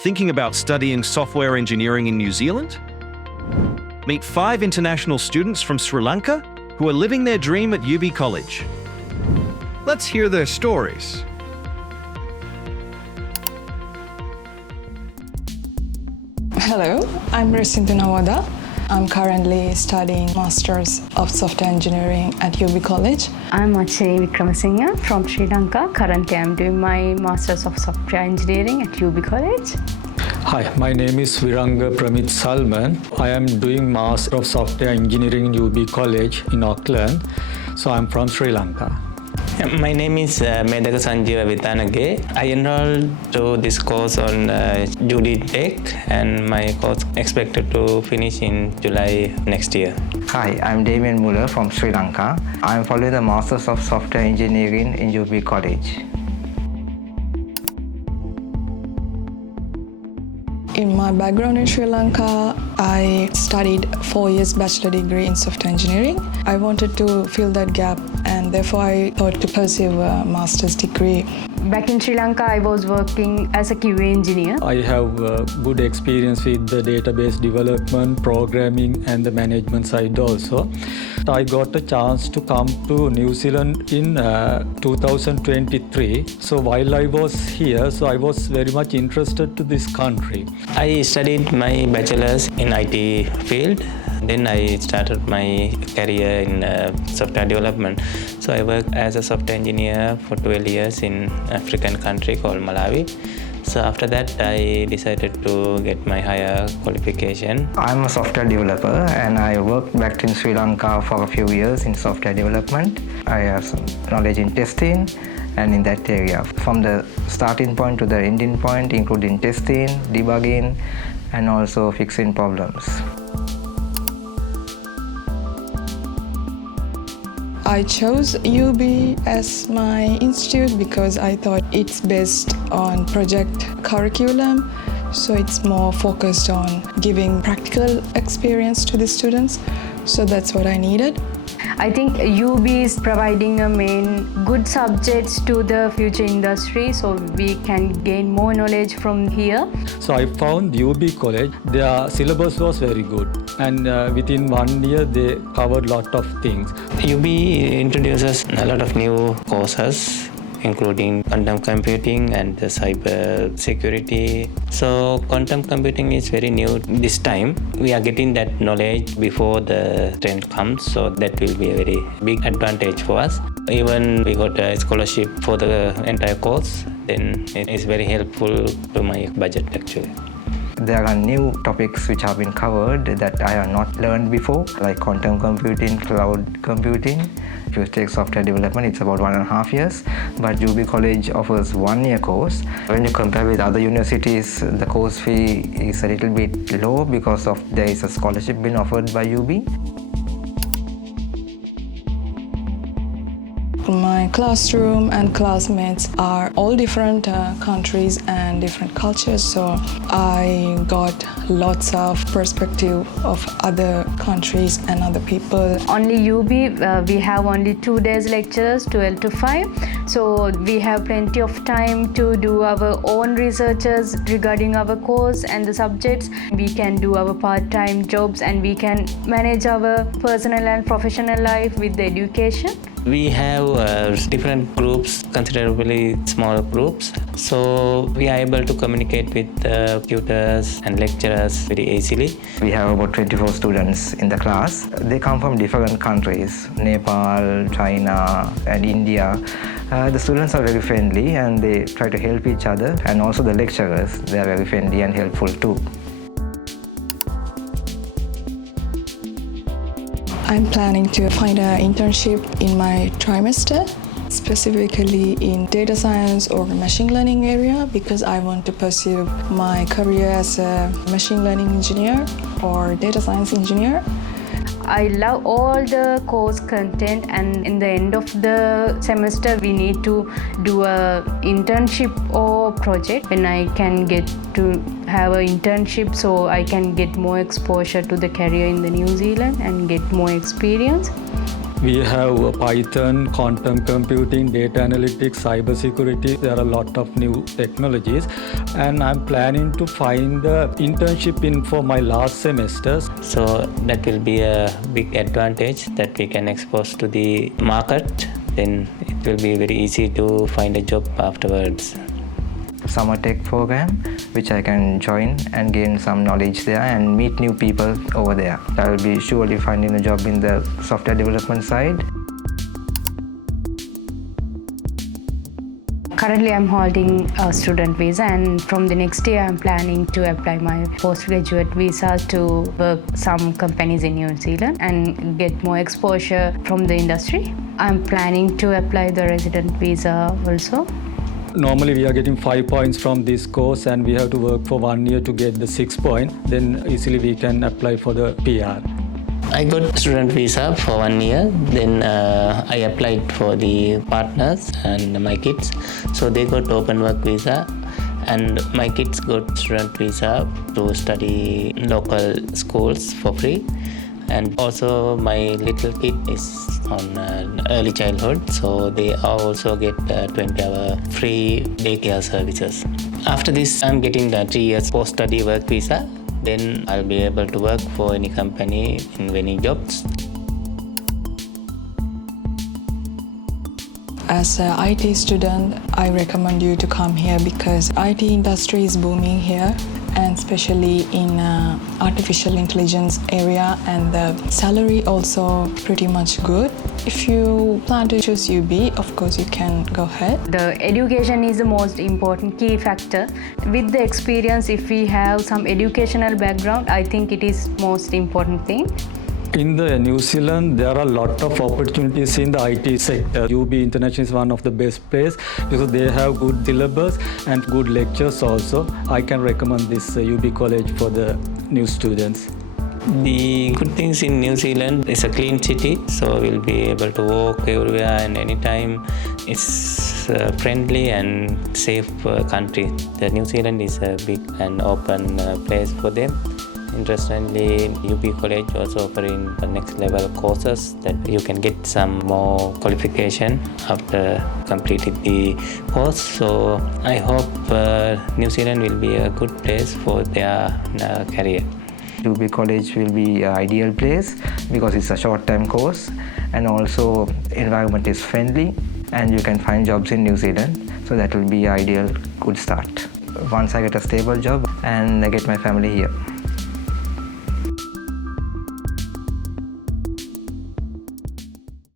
Thinking about studying software engineering in New Zealand? Meet 5 international students from Sri Lanka who are living their dream at Yoobee College. Let's hear their stories. Hello, I'm Residency. I'm currently studying Masters of Software Engineering at Yoobee College. I'm Achai Vikramasinghe from Sri Lanka. Currently, I'm doing my Masters of Software Engineering at Yoobee College. Hi, my name is Viranga Pramit Salman. I am doing Master of Software Engineering in Yoobee College in Auckland. So I'm from Sri Lanka. My name is Medaka Sanjeeva Vitanage. I enrolled to this course on Judy Tech, and my course expected to finish in July next year. Hi, I'm Damien Muller from Sri Lanka. I'm following the Masters of Software Engineering in Yoobee College. In my background in Sri Lanka, I studied 4 years bachelor degree in software engineering. I wanted to fill that gap, and therefore I thought to pursue a master's degree. Back in Sri Lanka, I was working as a QA engineer. I have good experience with the database development, programming and the management side also. I got a chance to come to New Zealand in 2023. So while I was here, I was very much interested to this country. I studied my bachelor's in IT field. Then I started my career in software development. So I worked as a software engineer for 12 years in African country called Malawi. So after that, I decided to get my higher qualification. I'm a software developer and I worked back in Sri Lanka for a few years in software development. I have some knowledge in testing and in that area. From the starting point to the ending point, including testing, debugging, and also fixing problems. I chose Yoobee as my institute because I thought it's based on project curriculum, so it's more focused on giving practical experience to the students. So that's what I needed. I think Yoobee is providing a main good subjects to the future industry, so we can gain more knowledge from here. So I found Yoobee College, their syllabus was very good, and within 1 year they covered a lot of things. Yoobee introduces a lot of new courses, including quantum computing and the cyber security. So quantum computing is very new this time. We are getting that knowledge before the trend comes, so that will be a very big advantage for us. Even we got a scholarship for the entire course, then it is very helpful to my budget actually. There are new topics which have been covered that I have not learned before, like quantum computing, cloud computing. If you take software development, it's about 1.5 years, but Yoobee College offers 1 year course. When you compare with other universities, the course fee is a little bit low because of there is a scholarship being offered by Yoobee. My classroom and classmates are all different countries and different cultures, so I got lots of perspective of other countries and other people. Only Yoobee, we have only 2 days lectures, 12 to 5. So we have plenty of time to do our own researches regarding our course and the subjects. We can do our part-time jobs and we can manage our personal and professional life with the education. We have different groups, considerably small groups. So we are able to communicate with tutors and lecturers very easily. We have about 24 students in the class. They come from different countries, Nepal, China, and India. The students are very friendly and they try to help each other, and also the lecturers, they are very friendly and helpful too. I'm planning to find an internship in my trimester, specifically in data science or machine learning area, because I want to pursue my career as a machine learning engineer or data science engineer. I love all the course content, and in the end of the semester we need to do a internship or project. When I can get to have an internship, so I can get more exposure to the career in the New Zealand and get more experience. We have Python, quantum computing, data analytics, cybersecurity. There are a lot of new technologies, and I'm planning to find the internship in for my last semester. So that will be a big advantage that we can expose to the market. Then it will be very easy to find a job afterwards. Summer tech program which I can join and gain some knowledge there and meet new people over there. I will be surely finding a job in the software development side. Currently, I'm holding a student visa, and from the next year, I'm planning to apply my postgraduate visa to work some companies in New Zealand and get more exposure from the industry. I'm planning to apply the resident visa also. Normally we are getting 5 points from this course, and we have to work for 1 year to get the 6 points. Then easily we can apply for the PR. I got student visa for 1 year. Then I applied for the partners and my kids. So they got open work visa, and my kids got student visa to study local schools for free. And also my little kid is on early childhood, so they also get 20-hour free daycare services. After this, I'm getting the 3 years post-study work visa. Then I'll be able to work for any company in any jobs. As an IT student, I recommend you to come here because IT industry is booming here, and especially in artificial intelligence area, and the salary also pretty much good. If you plan to choose UB, of course you can go ahead. The education is the most important key factor. With the experience, if we have some educational background, I think it is most important thing. In the New Zealand, there are a lot of opportunities in the IT sector. Yoobee International is one of the best places because they have good syllabus and good lectures also. I can recommend this Yoobee College for the new students. The good things in New Zealand is a clean city, so we'll be able to walk everywhere and anytime. It's friendly and safe country. The New Zealand is a big and open place for them. Interestingly, Yoobee College also offering the next level courses that you can get some more qualification after completing the course. So I hope New Zealand will be a good place for their career. Yoobee College will be an ideal place because it's a short-term course, and also environment is friendly and you can find jobs in New Zealand. So that will be an ideal good start once I get a stable job and I get my family here.